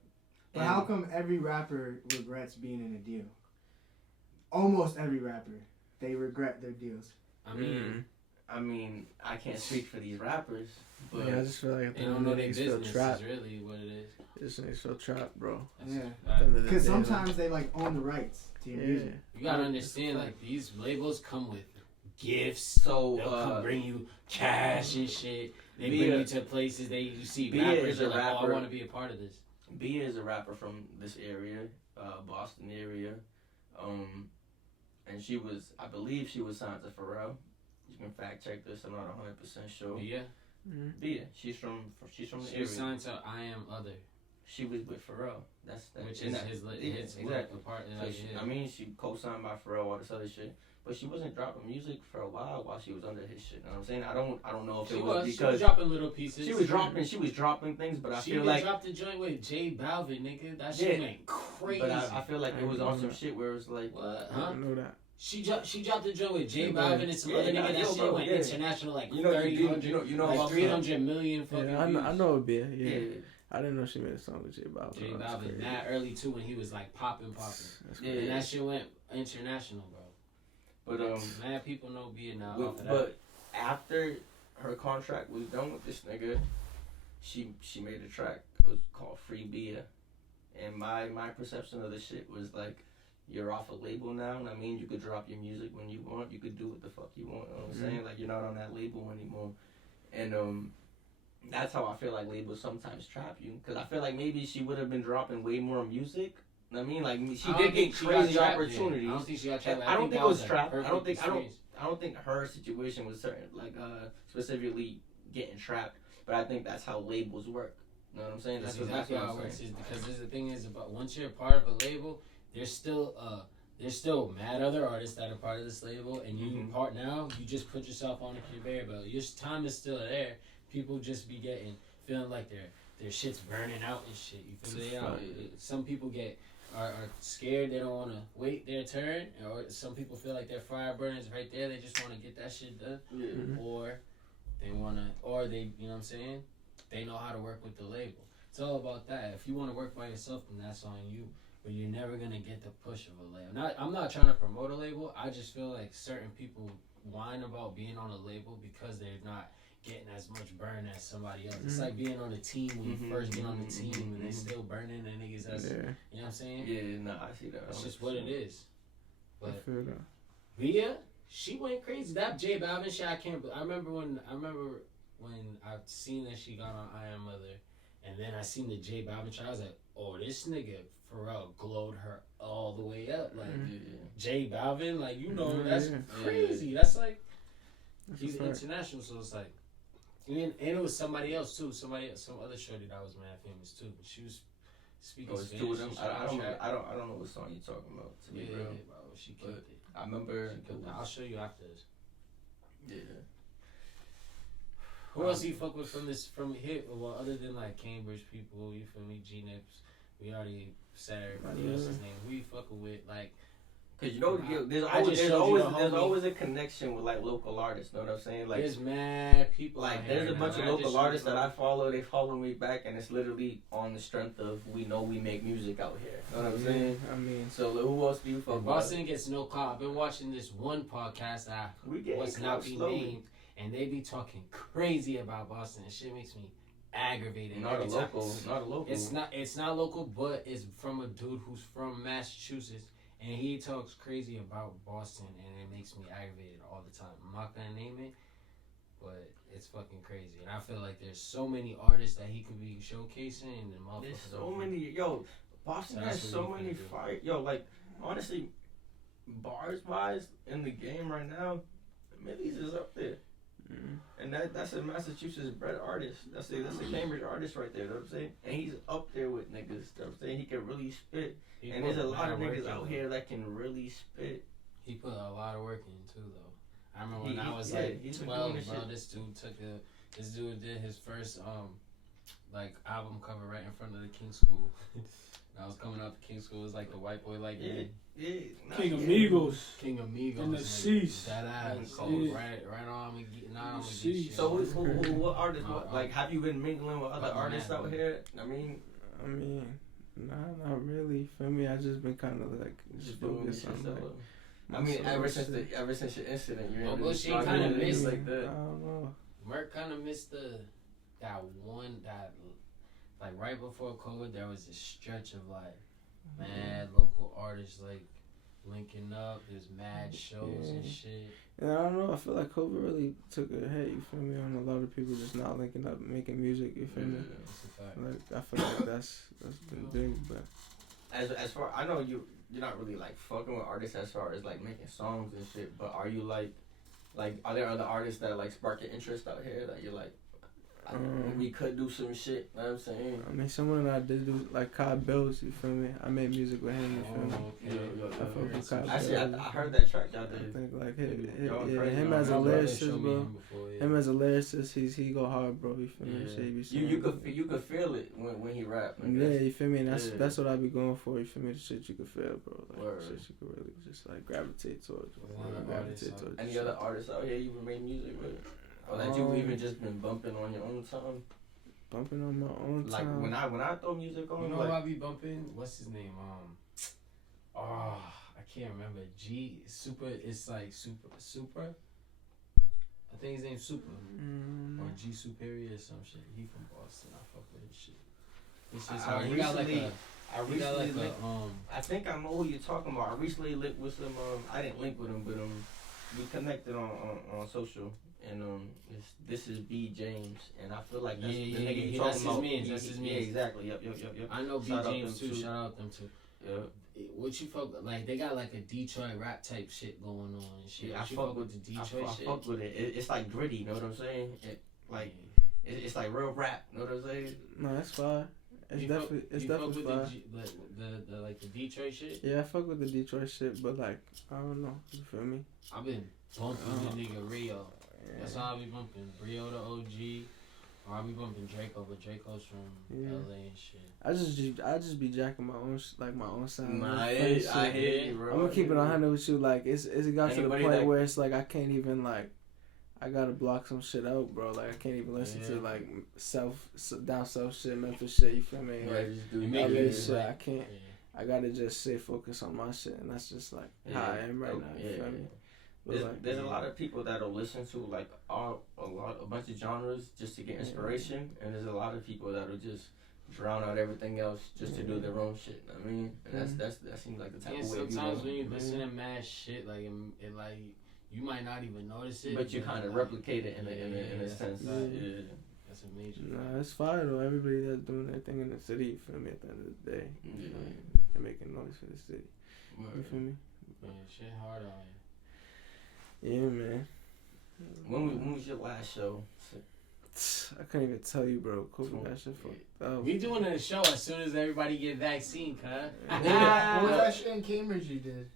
But how come every rapper regrets being in a deal? Almost every rapper, they regret their deals. I mean, I can't speak for these rappers, but Yeah, I just feel like they don't know their niggas feel business. trapped. Is really what it is. This niggas feel trapped, bro. That's Yeah. a fact. Because sometimes they like own the rights to your music. You gotta understand, like, these labels come with gifts. so They'll come bring you cash and shit. They bring Bia- you to places you see Bia rappers. is a You're like, oh, I rapper. want to be a part of this. Bia is a rapper from this area, Boston area, and I believe she was signed to Pharrell. You can fact check this. I'm not 100% sure. Bia, Bia, she's from the she area. was signed to I Am Other, She was with Pharrell. That's which and is that- his yeah, his exactly. part. So Like, she, yeah. I mean, she co-signed by Pharrell, all this other shit, but she wasn't dropping music for a while she was under his shit. You know what I'm saying? I don't know if She it was because dropping little pieces. she was dropping things, but I She feel even like, dropped the joint with J Balvin, nigga. That shit Yeah. went crazy. but I feel like it was on some Yeah. shit where it was like, What? I Huh? don't know that. She dropped the joint with J Yeah, Balvin and some yeah, other nah, nigga. That yo, shit bro, went yeah. international, like you know, 300, you know, like also- 300 million fucking Yeah, views. I know a bit. Yeah. yeah, I didn't know she made a song with J Balvin. J That's Balvin, crazy. that early too, when he was like popping. That's Yeah. crazy. And that shit went international, bro. but Mad people know Bia now With- off of that. but after her contract was done with this nigga, she made a track. It was called Free Bia, and my perception of the shit was like, you're off a label now, and I mean, you could drop your music when you want, you could do what the fuck you want. You know what I'm saying? Like, you're not on that label anymore, and that's how I feel like labels sometimes trap you, because I feel like maybe she would have been dropping way more music. You know what I mean, like she I don't did get think she got crazy trapped, opportunities. yeah. I don't think she got trapped. I don't think that it was a trapped. I don't perfect think experience. I don't think her situation was certain, like specifically getting trapped, but I think that's how labels work. You know what I'm saying? That's what exactly how it I'm works. saying. Is because the thing is about once you're a part of a label, there's still mad other artists that are part of this label, and you Mhm. part now. You just put yourself on a conveyor belt. Your time is still there. People just be feeling like their shit's burning out and shit. You feel me? Some people are scared. They don't want to wait their turn, or some people feel like their fire burners right there. They just want to get that shit done, Yeah. or they you know what I'm saying? They know how to work with the label. It's all about that. If you want to work by yourself, then that's on you. But you're never gonna get the push of a label. I'm not trying to promote a label. I just feel like certain people whine about being on a label because they're not getting as much burn as somebody else. It's like being on a team when you first get on the team and they still burning the niggas. That's Yeah. you know what I'm saying? Yeah, no, I see that. That's just what it is. I But feel that. Via, she went crazy. That J Balvin shit, I remember when I seen that she got on I Am Mother, and then I seen the J Balvin shit. I was like, oh, this nigga Pharrell glowed her all the way up. Like J Balvin, like that's crazy. That's like he's international, so it's like, and it was somebody else too. Some other shorty that was mad famous too. But she was speaking Oh, it's Spanish. two of them. and shit. I don't know what song you're talking about. To be real, bro, she killed it. I remember. She killed it. I'll show you after this. Yeah. Who else you fuck with from hip? Well, other than like Cambridge people, you feel me? G Nips. We already said everybody else's name. Who you fucking with? Like, Cause you know, there's always a connection with like local artists. Know what I'm saying? Like, there's mad people. like out there's here, a bunch man. of local artists that I follow. They follow me back, and it's literally on the strength of we know we make music out here. Know what I'm saying? I mean, So who else do you fuck with? Boston gets no clout. I've been watching this one podcast that We get was not be named, and they be talking crazy about Boston. And shit makes me aggravated. Not a every time. local. It's not local, but it's from a dude who's from Massachusetts, and he talks crazy about Boston, and it makes me aggravated all the time. I'm not gonna name it, but it's fucking crazy, and I feel like there's so many artists that he could be showcasing, and the motherfuckers. There's so many. Boston So has that's so what we many finna do. fire. Like honestly, bars wise in the game right now, Millie's is up there. And that's a Massachusetts bred artist. That's a Cambridge artist right there. You know what I'm saying? And he's up there with niggas. You know what I'm saying? He can really spit. He And put there's a lot mad of work niggas in, out though. here that can really spit. He put a lot of work in too, though. I remember when I was like 12, bro. This dude did his first like album cover right in front of the King School. I was coming out the King School. It was like the white boy like me. Yeah. King Amigos. King Amigos. In the like, C's. That ass. So Yeah. right on. I'm gonna get C's. shit. So what artists? Like, have you been mingling with other artists out here? I mean, nah, not really. Feel me? I just been kind of like just doing this focused shit. on like. I mean, my ever solo since your incident, you're Well, in but this she kinda missed like that. I don't know. Merc kind of missed that like right before COVID, there was this stretch of like mad local artists like linking up. There's mad shows and shit. And I don't know. I feel like COVID really took a hit. You feel me? On a lot of people just not linking up, making music. You feel me? That's a fact. Like I feel like that's been big, but As far I know you're not really like fucking with artists as far as like making songs and shit. But are you like are there other artists that like spark your interest out here that you're like? We could do some shit, you know what I'm saying? I mean, someone that I did do, like Cobb Bills, you feel me? I made music with him, you feel me? I fuck with Cobb Actually, Bills. I heard that track y'all I did. think, like, Him him as a lyricist, bro. Before, Him as a lyricist, he go hard, bro, you feel me? Shit, he be saying, You could feel it when he rap. Like yeah, you feel me? And that's Yeah. what I be going for, you feel me? The shit you could feel, bro. Like, Word. shit you could really just, like, gravitate towards. Any other artists out here you been making music with? Or that you even just been bumping on your own time? Bumping on my own Like time. when I throw music on, You know like, who I be bumping? What's his name? I can't remember. Super. It's like Super. I think his name's Super or G Superior or some shit. He from Boston. I fuck with his shit. It's just hard. He got like a. I think I know who you're talking about. I recently linked with some. I didn't link with him, but we connected on social. And this is B James, and I feel like that's the nigga you talking about. That's his man. Yeah, exactly. Yep. I know B Shout out James them too. too. Shout out them too. Yeah. What you fuck like? They got like a Detroit rap type shit going on and shit. Yeah, I you fuck with the Detroit I shit. fuck with it. It's like gritty. You know what I'm saying? It's like real rap. You know what I'm saying? No, that's fine. It's definitely fine. The like the Detroit shit. Yeah, I fuck with the Detroit shit, but like I don't know. You feel me? I've been bumping the nigga Rio. Yeah. That's how I be bumping Rio the OG, or I be bumping Draco, but Draco's from LA and shit. I just be jacking my own my own sound. Nah, like, I hear you, bro. I'm gonna keep it 100 with you. Like it's got to the Anybody point that- where it's like I can't even like I gotta block some shit out, bro. Like I can't even listen to like down south shit, Memphis shit. You feel me? Yeah, Like just do make LA it shit, right. I can't. Yeah. I gotta just stay focused on my shit, and that's just like how I am right now. You feel me? But There's a lot of people that'll listen to like a bunch of genres just to get inspiration, and there's a lot of people that'll just drown out everything else just to do their own shit. I mean, and that seems like the type of way. Sometimes when you listen to mad shit, like it like you might not even notice it, but you kind of replicate it in a sense. Yeah. That's a major. Nah, it's fire though. Everybody that's doing their thing in the city, you feel me? At the end of the day, Yeah. they're making noise for the city. You feel me? Man, shit hard out here. Yeah, man. When was your last show? I couldn't even tell you, bro. COVID, that shit fucked up. We doing a show as soon as everybody get vaccine, cuz. What was that shit in KMerc you did?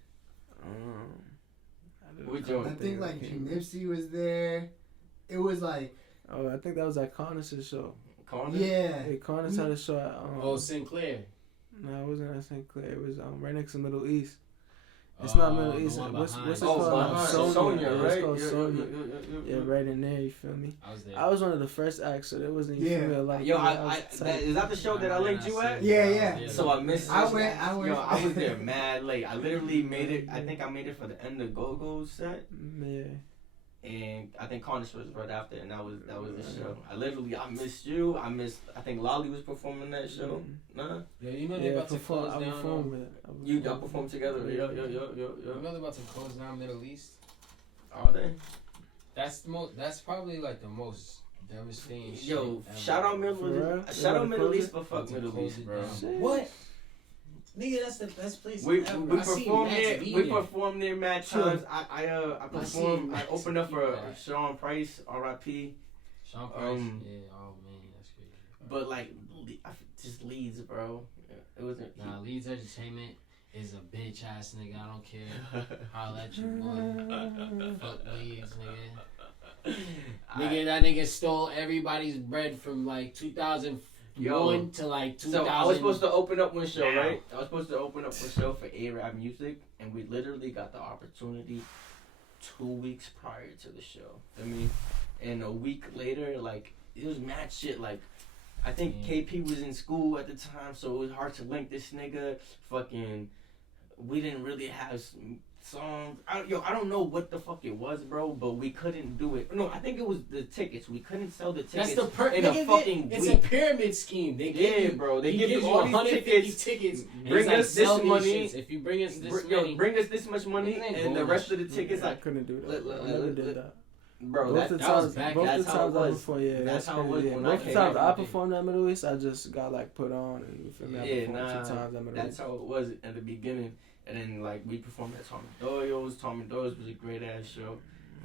I think like Nipsey was there. It was like. Oh, I think that was at Conus' show. Conus? Yeah. Hey, Conus had a show at Sinclair. No, it wasn't at St. Clair. It was right next to Middle East. It's not Middle East. What's it called? Sonia, right? It's called Sonia. Yeah, right in there. You feel me? I was there. I was one of the first acts, so there wasn't even a lot. Yo, is that the show that I linked you at? Yeah. So I missed. I went. Yo, I was there mad late. I literally made it. I think I made it for the end of Go-Go set. Yeah. And I think Conus was right after, and that was the show. I missed you. I think Lolly was performing that show. Nah. Yeah, you know they about to close down. Y'all performed together. Yo. You know they're about to close down Middle East. Are they? That's probably like the most devastating. Yo, shit shout out Middle East, but fuck to Middle close East, it bro. down. What? Nigga, that's the best place We ever. performed there. We performed there mad times. I performed. I opened up for Sean Price, R.I.P. Sean Price. Yeah. Oh man, that's crazy. But like, just Leeds, bro. It wasn't. Leeds Entertainment. is a bitch ass nigga. I don't care. Holla at you, boy. Fuck leaves, nigga. Nigga, that nigga stole everybody's bread from like 2001 to like 2000. So I was supposed to open up one show, right? I was supposed to open up one show for A-Rap Music, and we literally got the opportunity 2 weeks prior to the show. I mean, and a week later, like, it was mad shit. Like, I think KP was in school at the time, so it was hard to link this nigga. Fucking, we didn't really have songs. I don't know what the fuck it was, bro, but we couldn't do it. No, I think it was the tickets. We couldn't sell the tickets in a fucking It's week. a pyramid scheme. They give you, bro. They he give gives you you all these 150 tickets. Bring Bring us us this money. If you bring us this Bring us this much money, and the rest of the tickets, I like, couldn't do that. I never did that. bro, Both the that was times, back- both that's the how it times I was. performed, yeah, That's how it was crazy. when Both I the came times back. I performed at Middle East, I just got like put on, and you feel me? I Yeah, performed nah, 2 times at Middle that's East. how it was at the beginning. And then, like, we performed at Tommy Doyle's. Tommy Doyle's was a great ass show.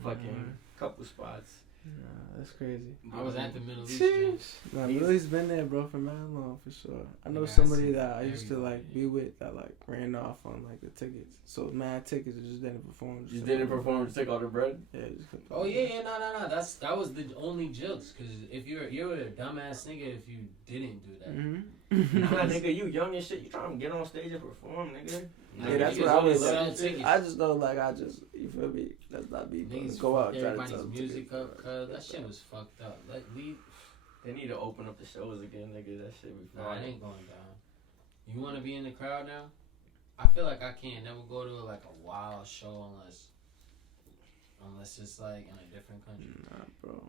Fucking couple spots. Nah, that's crazy. I was at the Middle East. Jam. Nah, Middle East been there, bro, for mad long, for sure. I know Yeah, I somebody see that I used to everybody. like be with that like ran off on like the tickets. So mad tickets, and just didn't perform. You didn't perform to take all the bread? Yeah, just couldn't. Oh yeah, no. That was the only jokes. Cause if you're a dumbass nigga if you didn't do that. Mm-hmm. Nah, nigga, you young and shit. You trying to get on stage and perform, nigga. Yeah, that's Niggas what I only was. sell tickets. I just know, like, you feel me? Let's not be Niggas go out fucked try to everybody's sell music tickets, up, bro. cuz that shit was fucked up. Like They need to open up the shows again, nigga. That shit be nah, fine. it ain't going down. You wanna be in the crowd now? I feel like I can't never go to like a wild show unless it's like in a different country. Nah, bro.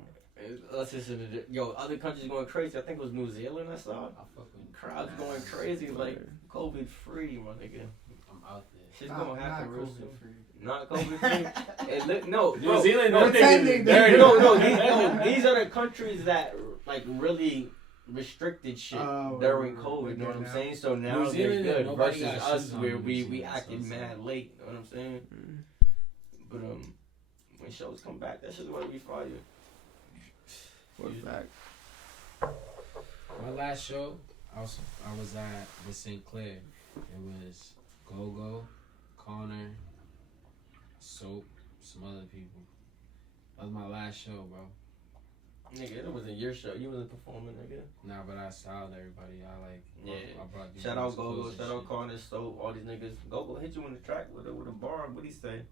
Let's just yo, other countries going crazy. I think it was New Zealand. I saw I fuck with crowds going crazy, like COVID free, my nigga. I'm out there. Shit's gonna happen real COVID soon. free. Not COVID free. No, New bro, Zealand, no, pretending these are the countries that like really restricted shit during COVID. You know what I'm saying? So now New they're Zealand, good nobody versus got us shit on where New we Zealand, acted so mad late. You know what I'm saying? Mm. But when shows come back, that shit's gonna be fire. For a fact. My last show, I was at the St. Clair. It was Go-Go, Connor, Soap, some other people. That was my last show, bro. Nigga, it wasn't your show. You wasn't performing, nigga. Nah, but I styled everybody. I brought these Shout out niggas Go-Go, clothes and shout out shit. Connor, Soap, all these niggas. Go-Go hit you in the track with a bar. What'd he say?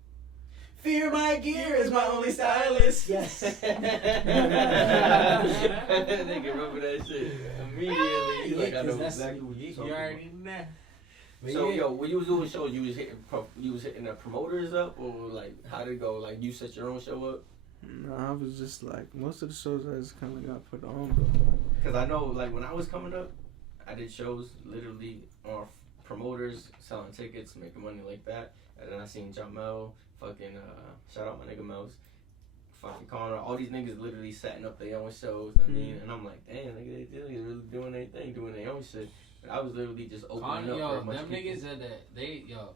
Fear my gear is my only stylist. Yes. Nigga, remember that shit immediately. He's like, I know exactly what you talking You about. already know. But So yeah. yo, when you was doing shows, you was hitting the promoters up, or like how did it go? Like you set your own show up? No, I was just like most of the shows I just kind of got put on, bro. Cause I know like when I was coming up, I did shows literally on promoters selling tickets, making money like that. And then I seen Jamel, fucking shout out my nigga Mels, fucking Connor, all these niggas literally setting up their own shows. I mean, and I'm like, damn, nigga, they really doing their thing, doing their own shit. And I was literally just opening Connor, up yo, for a bunch them of people. niggas are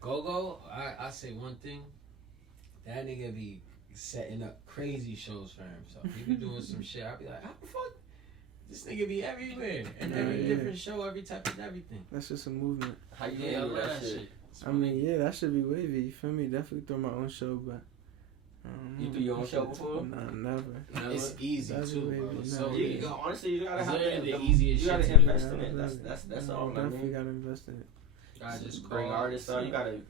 Go-Go, I say one thing. That nigga be setting up crazy shows for himself. He be doing some shit. I be like, how the fuck? This nigga be everywhere. And every different show, every type of everything. That's just a movement. How you Yeah, I handle love that shit? I mean, yeah, that should be wavy. You feel me? Definitely throw my own show, but. You do your own show before? Nah, never. Never? It's easy That's too, way bro. better. So You, easy. honestly, you gotta It's have literally the the easiest You gotta shit to do. invest in it. That's all. I Definitely mean, gotta invest in it. I just bring call, artists out. You gotta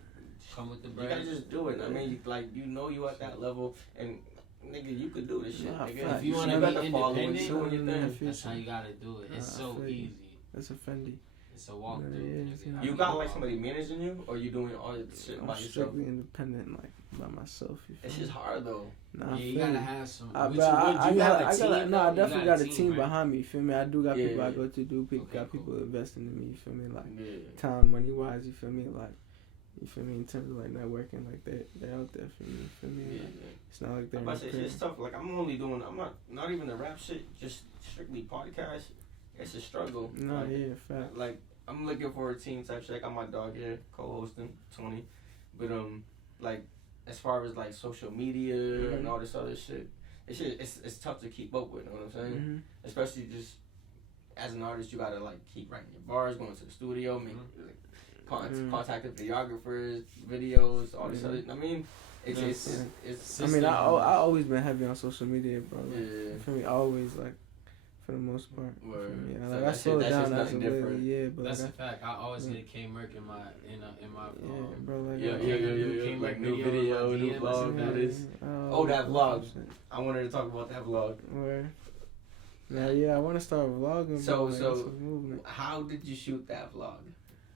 come with the You bread. gotta just do it. I mean, you at that level, and nigga, you could do this shit. Nah, Nigga, fact. If you want to got be the following, independent, you doing your thing. that's how you gotta do it. It's so I feel you. easy. That's a Fendi. It's a walk Yeah, through. yeah, nigga. it's I You mean, got like somebody managing you, or you doing all this shit I'm by yourself? strictly independent, like by myself. You feel It's me? just hard though. Nah, Yeah, you feel gotta me. have some. I Would got you have a team? no, I though? You definitely got a team right? behind me. You feel me? I do got Yeah, people I yeah. go to do. People Okay, got cool. people investing in me. You feel me? Like Yeah. time, money wise. You feel me? Like you feel me in terms of like networking. Like they're out there for me. You feel me? Yeah, Like, yeah. it's not like they're. I'm in about to the say crib. it's tough. Like I'm not even the rap shit. Just strictly podcast. It's a struggle. No, Like, yeah, fact. Like I'm looking for a team type shit. I got my dog here co-hosting, Tony. But like as far as like social media and all this other shit, it's tough to keep up with. You know what I'm saying? Mhm. Especially just as an artist, you gotta like keep writing your bars, going to the studio, contacted videographers, videos, all this other. I mean, it's I mean, I always been heavy on social media, bro. Like, Yeah. For me, always like. For the most part. Word. Yeah, So like I that shit- slowed that's down just as nothing of lately, different. yeah, but That's like a fact. I always get KMerc in my yeah, bro, like Yeah, KMerc like new video, video, like new DM, vlog, that's new this. Oh, that vlog. I wanted to talk about that vlog. Where? Yeah, I want to start vlogging. So, but, like, so it's a movement. how did you shoot that vlog?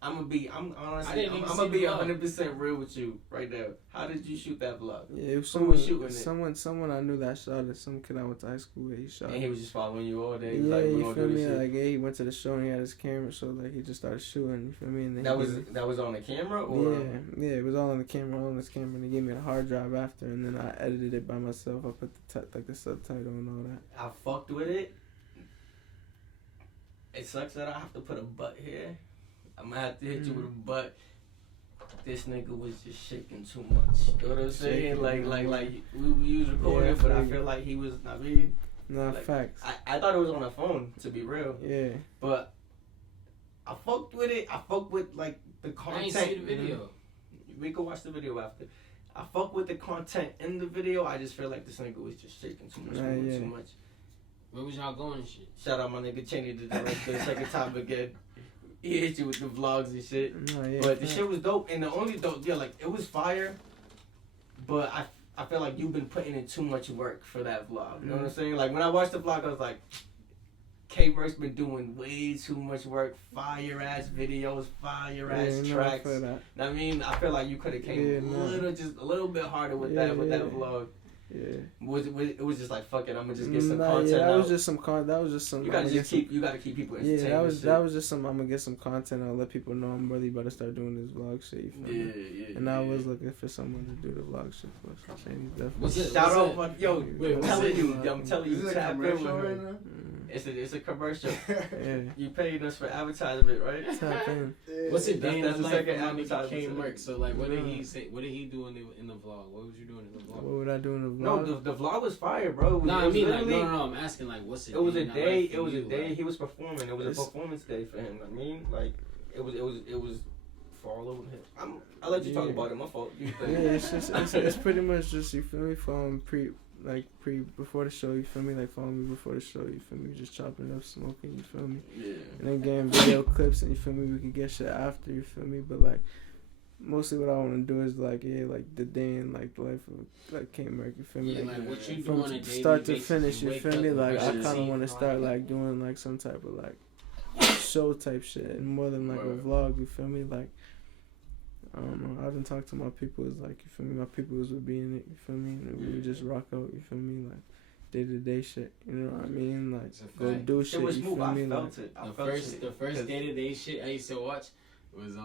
I'm I honestly, didn't I'm even gonna see be the vlog. 100% real with you right now. How did you shoot that vlog? Yeah, it was Who was shooting it? someone I knew that shot it. Some kid I went to high school with. He shot And it. he was just following you all day. Yeah, Like, we you gonna feel do me? this shit. Like, yeah, he went to the show and he had his camera, so like he just started shooting. You feel me? And then That was on the camera, or yeah, it was all on the camera, on this camera. And he gave me the hard drive after, and then I edited it by myself. I put the subtitle and all that. I fucked with it. It sucks that I have to put a butt here. I'm gonna have to hit you with a butt. This nigga was just shaking too much. You know what I'm saying? Shaking, Like we was recording, Yeah, but I feel feel like he was. I mean, Nah, like, facts. I thought it was on a phone, to be real. Yeah. But I fucked with it. I fucked with like the I content. ain't see the video. We can watch the video after. I fuck with the content in the video. I just feel like this nigga was just shaking too much, Yeah. too much. Where was y'all going and shit? Shout out my nigga Cheney to the second time again. He hit you with the vlogs and shit. Nah, yeah. But the shit was dope, and the only dope, yeah, like it was fire. But I feel like you've been putting in too much work for that vlog. You know what I'm saying? Like when I watched the vlog, I was like, KMerc's been doing way too much work. Fire ass videos, fire ass tracks. I mean, I feel like you could have came just a little bit harder with that vlog. Yeah. It was just like fuck it, I'm gonna just get some content that out. was just some That was just some. You gotta keep people entertained. Yeah, that was just some. I'm gonna get some content. I'll let people know I'm really about to start doing this vlog shit. You feel me? Yeah. And I was looking for someone to do the vlog shit for. So Shane's definitely. What's it? Shout out, yo! Wait, I'm what's telling it? you, Is it a tap in with commercial right her. now? It's a commercial. Yeah. You paid us for advertisement, right? Tap in. What's it? That's Day in the the life second of my nigga advertisement. KMerc. So like, what did he say? What did he do in the vlog? What was you doing in the What vlog? would I do in the No, vlog? the vlog was fire, bro. No, It I was mean like literally- no. I'm asking like, what's it? It was a in day. life for It was a you, day. like? He was performing. It was a It's- performance day for him. I mean, like it was for all over him. I'll let you talk Yeah. about it. My fault. You Yeah, think. it's pretty much just, you feel me, following before the show, you feel me, like following me before the show, you feel me, just chopping it up, smoking, you feel me, Yeah. and then getting video clips, and you feel me, we can get shit after, you feel me, but like mostly what I want to do is like the day in like the life of like KMerc, you feel me, Yeah, like, like what you do from on a daily start to basis, finish, you wake feel up me, and like brush I your kind of teeth, want to start like doing like some type of like show type shit, and more than like a Right. vlog, you feel me, like. I don't know. I didn't talk to my people. It's like, you feel me. My people would be in it. You feel me. And we would just rock out. You feel me. Like day to day shit. You know what I mean? Like It's a go fact. do It shit. was You smooth. feel I me? Like, felt it. I felt it. The first day to day shit I used to watch was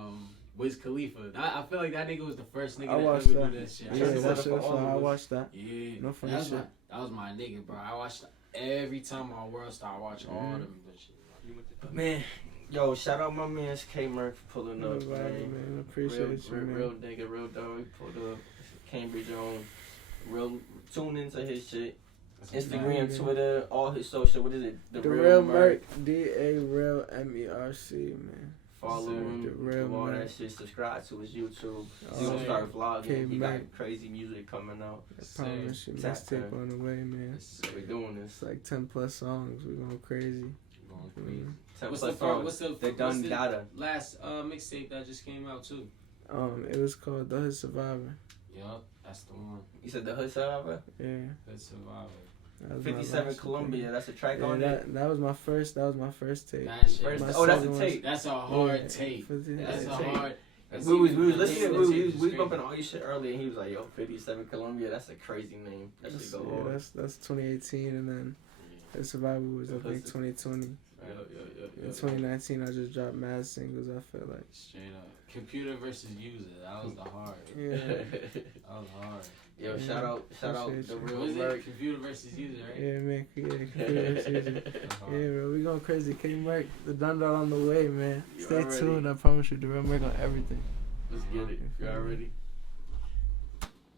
Wiz Khalifa. I feel like that nigga was the first nigga I that watched ever that. do that shit. I yeah, used to that watch shit. it for So all of I us. watched that. Yeah, No funny that was shit. that was my nigga, bro. I watched every time on World Star. I watch all them good shit. But man, yo, shout out my man's KMerc for pulling No up, vibe, man. man. Appreciate you, man. Real nigga, real dog. Pulled up. Cambridge on. Real. Tune into his shit. Instagram, man. Twitter, all his social. What is it? The real Merc. DA MERC, man. Follow him. The real do all Merc. that shit. Subscribe to his YouTube. Oh, He's gonna start vlogging. He got KMerc. crazy music coming out. I promise you, Tap mixtape in. on the way, man. So we doing this. It's like 10+ songs. We going crazy. Going crazy. What's They done data. last mixtape that just came out too? It was called The Hood Survivor. Yup, that's the one. You said the Hood Survivor? Yeah. Good Survivor. That was my 57 last Columbia. thing. That's a track Yeah, on it. that was my first. That was my first tape. That shit. First- My oh, that's a second tape. That's a hard Yeah, tape. for the- That's a tape. hard. We was even- listening. the We tape is was crazy. bumping all your shit earlier, and he was like, "Yo, 57 Columbia. That's a crazy name. That should go hard." That's 2018, and then The Survivor was I think 2020. In 2019, I just dropped mad singles. I feel like. Straight up. Computer versus user. That was the hard. Yeah. That was hard. Yo, Yeah. shout out Appreciate the you. real What is Merc. it? Computer versus user, right? Yeah, man. Yeah, computer versus user. That's hard. Yeah, bro, we going crazy. KMerc, the Dun Dun on the way, man. You Stay already- tuned. I promise you, the real Merc on everything. Let's get it. You already?